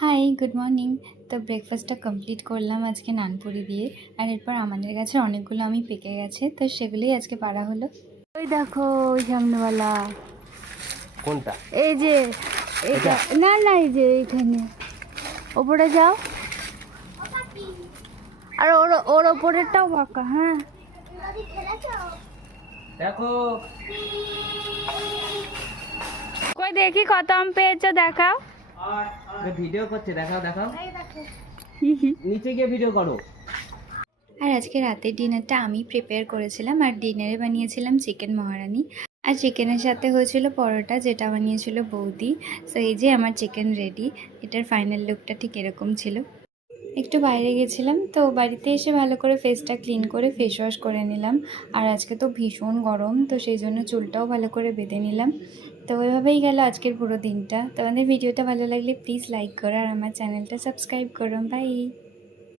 High, good morning. তো ব্রেকফাস্টটা complete করলাম আজকে নানপুরি দিয়ে। আর এরপর আমাদের গাছে অনেকগুলো আমি পেকে গেছে, তো সেগুলোই আজকে পাড়া হলো। ওই দেখো, ওই সামনেওয়ালা, কোনটা? এই যে এটা, এটা? না না, এই যে এইখানে ওপরে যাও। আর ওর ওর ওপরেরটাও পাকা। হ্যাঁ, দেখো। কই দেখি কত আম পেয়েছো, দেখাও। ভিডিও করছে, দেখাও দেখাও। নিচে গিয়ে ভিডিও করো। আর আজকে রাতের ডিনারটা আমি প্রিপেয়ার করেছিলাম, আর ডিনারে বানিয়েছিলাম চিকেন মহারানি। আর চিকেনের সাথে হয়েছিল পরোটা, যেটা বানিয়েছিল বৌদি। সো এই যে আমার চিকেন রেডি। এটার ফাইনাল লুকটা ঠিক এরকম ছিল। একটু বাইরে গেছিলাম, তো বাড়িতে এসে ভালো করে ফেসটা ক্লিন করে ফেস ওয়াশ করে নিলাম। আর আজকে তো ভীষণ গরম, তো সেই জন্য চুলটাও ভালো করে বেঁধে নিলাম। তো ওইভাবেই গেল আজকের পুরো দিনটা। তোমাদের ভিডিওটা ভালো লাগলে প্লিজ লাইক করো আর আমার চ্যানেলটা সাবস্ক্রাইব করো। বাই।